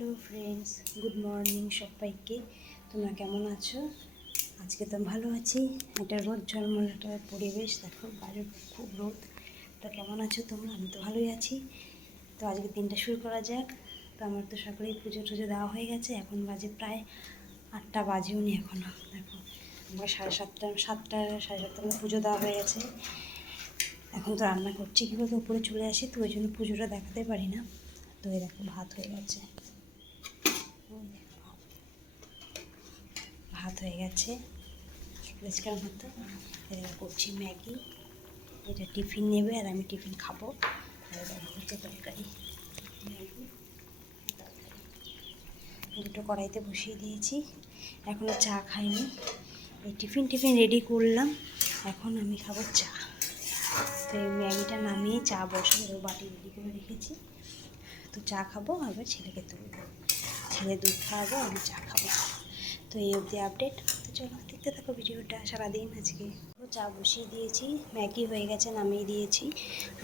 Hello friends good morning সবাইকে। তোমরা কেমন আছো? আজকে তো ভালো আছি। এটা রোদ ঝলমল একটা পরিবেশ, দেখো বাইরে খুব রোদ। তো কেমন আছো তোমরা? আমি তো ভালোই আছি। তো আজকে দিনটা শুরু করা যাক। তো আমার তো সকালেই পুজো টুজো দেওয়া হয়ে গেছে। এখন বাজে প্রায় আটটা, বাজেও নি এখনও দেখো, আমার সাড়ে সাতটা সাতটা, সাড়ে সাতটা পুজো দেওয়া হয়ে গেছে। এখন তো রান্না করছি কী বলতো উপরে চলে আসি, তো ওই জন্য পুজোটা দেখাতে পারি না। তো দেখো, ভাত হয়ে গেছে ওই দেখো ভাত। ভাত হয়ে গেছে। পরিষ্কার মতো এটা করছি ম্যাগি। এটা টিফিন নেবে আর আমি টিফিন খাব। হচ্ছে তরকারি। দুটো কড়াইতে বসিয়ে দিয়েছি। এখনও চা খাইনি। এই টিফিন টিফিন রেডি করলাম। এখন আমি খাব চা। তো এই ম্যাগিটা নামিয়ে চা বসে বাটি রেডি করে রেখেছি। তো চা খাব, আবার ছেলেকে তুলবো। ছেলে দুধ খাওয়াবো, আমি চা খাব। তো এই অবধি আপডেট তো চলো, দেখতে থাকো ভিডিওটা সারাদিন আজকে। চা বসিয়ে দিয়েছি, ম্যাগি হয়ে গেছে, নামিয়ে দিয়েছি।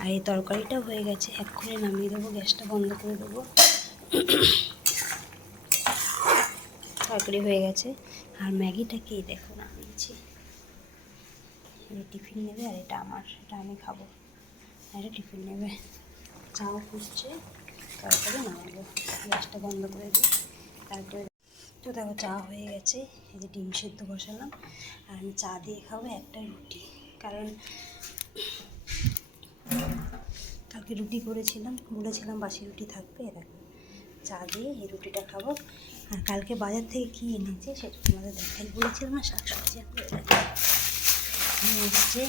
আর এই তরকারিটাও হয়ে গেছে, এক্ষুনি নামিয়ে দেবো, গ্যাসটা বন্ধ করে দেবো। তরকারি হয়ে গেছে। আর ম্যাগিটাকেই দেখো নামিয়েছি। টিফিন নেবে আর এটা আমার, এটা আমি খাব। আর এটা টিফিন নেবে। চাও ফুটছে তারপরে নামাবো, গ্যাসটা বন্ধ করে দিই। তারপরে তো দেখো চা হয়ে গেছে, এই যে ডিম সেদ্ধ বসালাম, আর আমি চা দিয়ে খাব একটা রুটি, কারণ কালকে রুটি করেছিলাম, বলেছিলাম বাসি রুটি থাকবে দেখো, চা দিয়ে এই রুটিটা খাব, আর কালকে বাজার থেকে কী এনেছে সেটা তোমাদের দেখাই, বলেছিলাম না শাক সবজি নিয়ে এসছে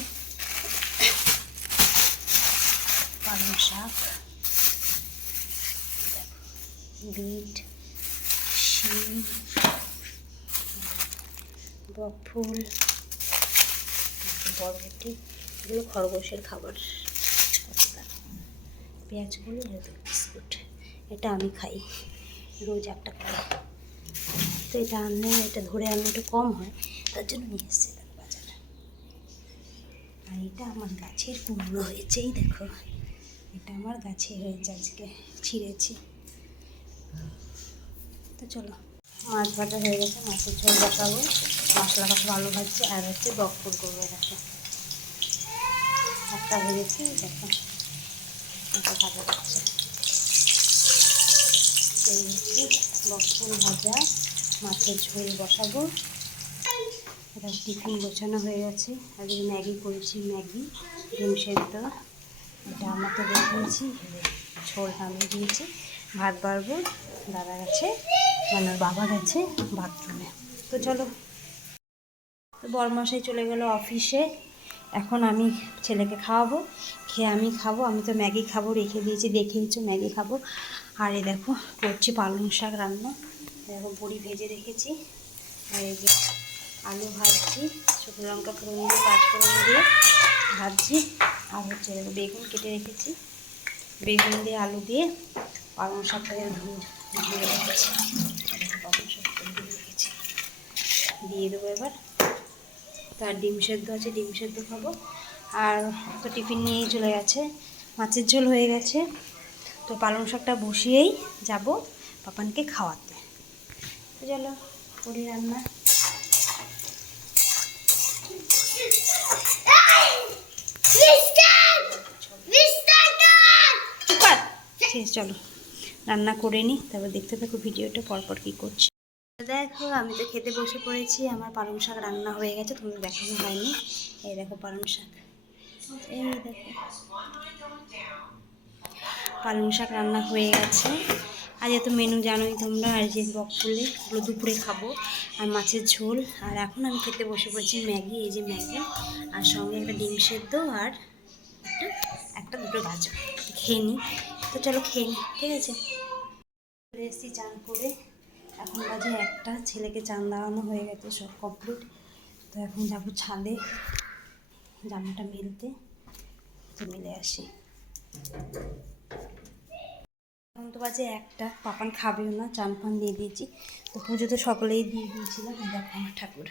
পালং শাক, বিট, শিম বকফুল বরবটি এগুলো খরগোশের খাবার। পেঁয়াজগুলো যেহেতু বিস্কুট। এটা আমি খাই, রোজ একটা করে। তো এটা আনলে, এটা ধরে আনলে একটু কম হয়, তার জন্য নিয়ে এসেছিলাম বাজারে। আর এটা আমার গাছের কুমড়ো হয়েছে, এই দেখো। এটা আমার গাছে হয়েছে আজকে, ছিঁড়েছি। তো চলো, মাছ ভাজা হয়ে গেছে, মাছের ঝোল বসাবো মশলা কষা আলু ভাজছে আর হচ্ছে বকফুল করব দেখো একটা ভেজেছি, দেখো। ভাজা যাচ্ছে এই হচ্ছে বকফুল ভাজা, মাছের ঝোল বসাবো। এটা টিফিন গোছানো হয়ে গেছে। এই ম্যাগি করেছি, ম্যাগি, ডিম সেদ্ধ। এটা আমার তো দেখিয়েছি, ঝোল নামিয়ে দিয়েছি। ভাত বাড়বো, দাদা গেছে মানে বাবা গেছে বাথরুমে। তো চলো। তো বরমশাই চলে গেল অফিসে। এখন আমি ছেলেকে খাওয়াবো। খেয়ে আমি খাব। আমি তো ম্যাগি খাব, রেখে দিয়েছি দেখিয়েছি ম্যাগি খাব। আর এই দেখো, করছি পালং শাক রান্না। দেখো, বড়ি ভেজে রেখেছি। আর এই যে আলু ভাজছি, শুকনো লঙ্কা ফোড়ন দিয়ে পাঁচফোড়ন দিয়ে ভাজছি। আর হচ্ছে বেগুন কেটে রেখেছি। বেগুন দিয়ে আলু দিয়ে পালং শাকটাকে ধুয়ে ধুয়ে রেখেছি। পালং শাক দিয়ে রেখেছি। দিয়ে দেবো এবার। তার ডিম সেদ্ধ আছে ডিম সেদ্ধ খাব। আর তো টিফিন নিয়েই চলে গেছে। মাছের ঝোল হয়ে গেছে। তো পালং শাকটা বসিয়েই যাব পাপানকে খাওয়াতে। তো চলো করি রান্না। চলো। রান্না করে নিই তারপর দেখতে থাকো ভিডিওটা পরপর কী করছি। দেখো, আমি তো খেতে বসে পড়েছি, আমার পালং শাক রান্না হয়ে গেছে, তোমাদের দেখানো হয়নি। এই দেখো পালং শাক। এই দেখো। পালং শাক রান্না হয়ে গেছে। আজ এত মেনু জানোই তোমরা, আর যে বকফুলে ওগুলো দুপুরে খাব, আর মাছের ঝোল। আর এখন আমি খেতে বসে পড়েছি ম্যাগি, এই যে ম্যাগি, আর সঙ্গে একটা ডিম সেদ্ধ, আর একটা একটা দুটো গাজর। খেয়ে নিই তো চলো খেয়ে নিই ঠিক আছে? চলে চান করে। এখন বাজে একটা, ছেলেকে চান দেওয়ানো হয়ে গেছে সব কমপ্লিট তো এখন যাব ছাদে জামাটা মেলতে, তো মেলে আসি। এখন তো বাজে একটা, পাপান খাবেও না, চান ফান দিয়ে দিয়েছি। তো পুজো তো সকলেই দিয়ে দিয়েছিলাম দেখো আমার ঠাকুর।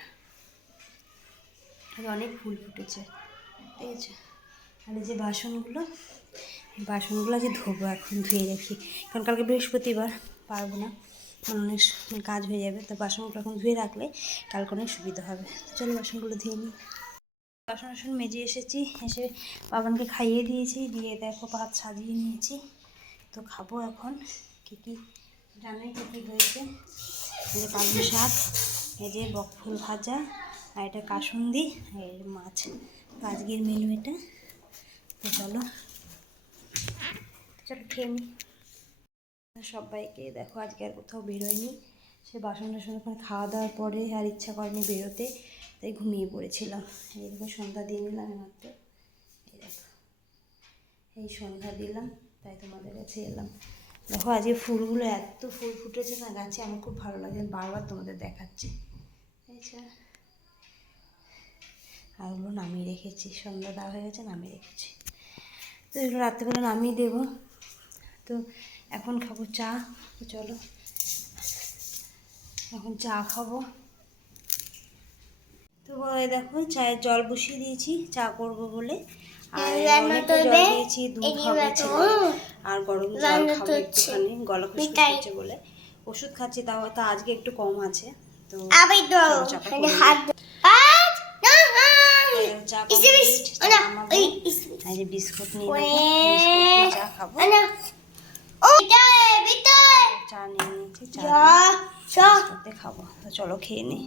আর অনেক ফুল ফুটেছে ঠিক আছে আর যে বাসনগুলো বাসনগুলো যে ধোবো এখন ধুয়ে রাখি, কারণ কালকে বৃহস্পতিবার, পারব না। মানে অনেক কাজ হয়ে যাবে, তো বাসনগুলো এখন ধুয়ে রাখলে কালকে সুবিধা হবে। চলো বাসনগুলো ধুয়ে নিই। বাসন বাসন মেজে এসেছি, এসে বাবানকে খাইয়ে দিয়েছি, দিয়ে দেখো ভাত সাজিয়ে নিয়েছি। তো খাব এখন, কী কী জানাই কী কী হয়েছে। এই যে শাক, এই যে বকফুল ভাজা, আর এটা কাসুন্দি, আর মাছ। আজকের মেনু এটা। তো চলো চলো খেয়ে নিই সবাইকে, দেখো আজকে আর কোথাও বেরোয়নি। সে বাসন টাসন ওখানে খাওয়া দাওয়ার পরে আর ইচ্ছা করেনি বেরোতে, তাই ঘুমিয়ে পড়েছিলাম। এই দেখো সন্ধ্যা দিয়ে নিলাম মাত্র এই দেখো, এই সন্ধ্যা দিলাম, তাই তোমাদের কাছে এলাম। দেখো আজকে ফুলগুলো এত ফুল ফুটেছে না, গাছে আমার খুব ভালো লাগে বারবার তোমাদের দেখাচ্ছি। আচ্ছা আর ওগুলো নামিয়ে রেখেছি, সন্ধ্যা দেওয়া হয়ে গেছে, নামিয়ে রেখেছি। তো এগুলো রাত্রেবেলা নামিয়ে দেবো। তো এখন খাব চা চলো। এখন চা খাব। তো দেখো চায়ের জল বসিয়ে দিয়েছি চা করব বলে। আর অনেকটা জল দিয়েছি দুধ হবে আর গরম জল খাব একটুখানি গলা খুশকি করছে বলে। ওষুধ খাচ্ছি তাও তো আজকে একটু কম আছে। তো। চা বিস্কুট নিয়ে চা খাব। চা নিয়ে চা খাব। তো চলো খেয়ে নিই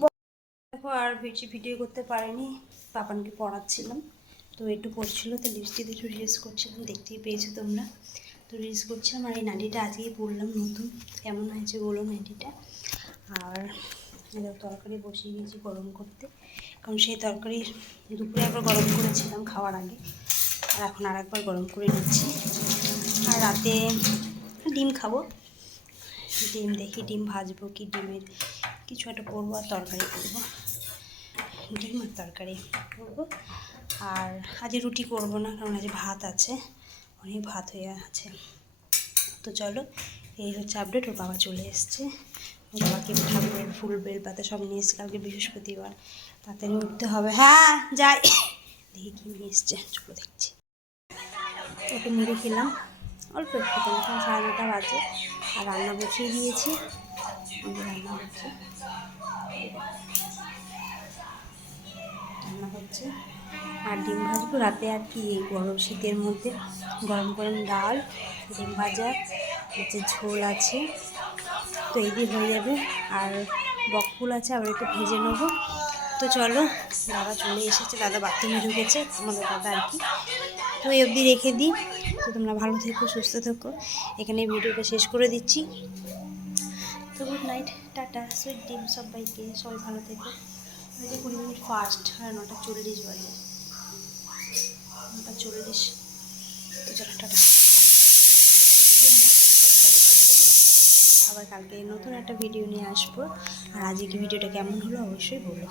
দেখো আর বেশি ভিডিও করতে পারিনি। পাপানকে পড়াচ্ছিলাম। তো একটু পড়ছিল তো লিপস্টিক একটু রিলস করছিলাম। দেখতেই পেয়েছ তোমরা। তো রিলস করছিলাম আর এই নাইটিটা আজকেই পড়লাম নতুন। কেমন হয়েছে বলো নাইটিটা আর এবার তরকারি বসিয়ে দিয়েছি গরম করতে। কারণ সেই তরকারি দুপুরে একবার গরম করেছিলাম খাওয়ার আগে। আর এখন আর একবার গরম করে নিচ্ছি। আর রাতে ডিম খাব। ডিম দেখি, ডিম ভাজবো কি, ডিমের কিছু একটা করব আর তরকারি করব। ডিম আর তরকারি করব। আর আজ রুটি করব না, কারণ আজ ভাত আছে, অনেক ভাত হয়ে আছে। তো চলো, এই হচ্ছে আপডেট ওর বাবা চলে এসছে। বাবাকে ঠাকুরের ফুল বেল পাতা সব নিয়ে এসছে, কালকে বৃহস্পতিবার। তাড়াতাড়ি উঠতে হবে। হ্যাঁ যাই। দেখি কি নিয়ে এসছে, চলো দেখছি। ওকে মেরে খেলাম। অল্প একটু তো এখন সাড়ে নটা বাজে। আর রান্না বসিয়ে দিয়েছি। রান্না হচ্ছে। রান্না হচ্ছে। আর ডিম ভাজবো রাতে আর কি, এই গরম শীতের মধ্যে। গরম গরম ডাল, ডিম ভাজা, হচ্ছে ঝোল আছে। তো এই দিয়ে হয়ে যাবে। আর বকফুল আছে, আবার একটু ভেজে নেব। তো চলো, দাদা চলে এসেছে, দাদা বাথরুমে ঢুকেছে, আমাদের দাদা আর কি। তো এই অবধি রেখে দিই। তো তোমরা ভালো থেকো, সুস্থ থেকো। এখানে ভিডিওটা শেষ করে দিচ্ছি। তো গুড নাইট টাটা সুইট ডিম সবাইকে, সবাই ভালো থেকো। যে কুড়ি মিনিট ফার্স্ট আর নটা চল্লিশ বাজে। নটা চল্লিশ। তো চলো, টাটা? আবার কালকে নতুন একটা ভিডিও নিয়ে আসব। আর আজকে ভিডিওটা কেমন হলো অবশ্যই বলো।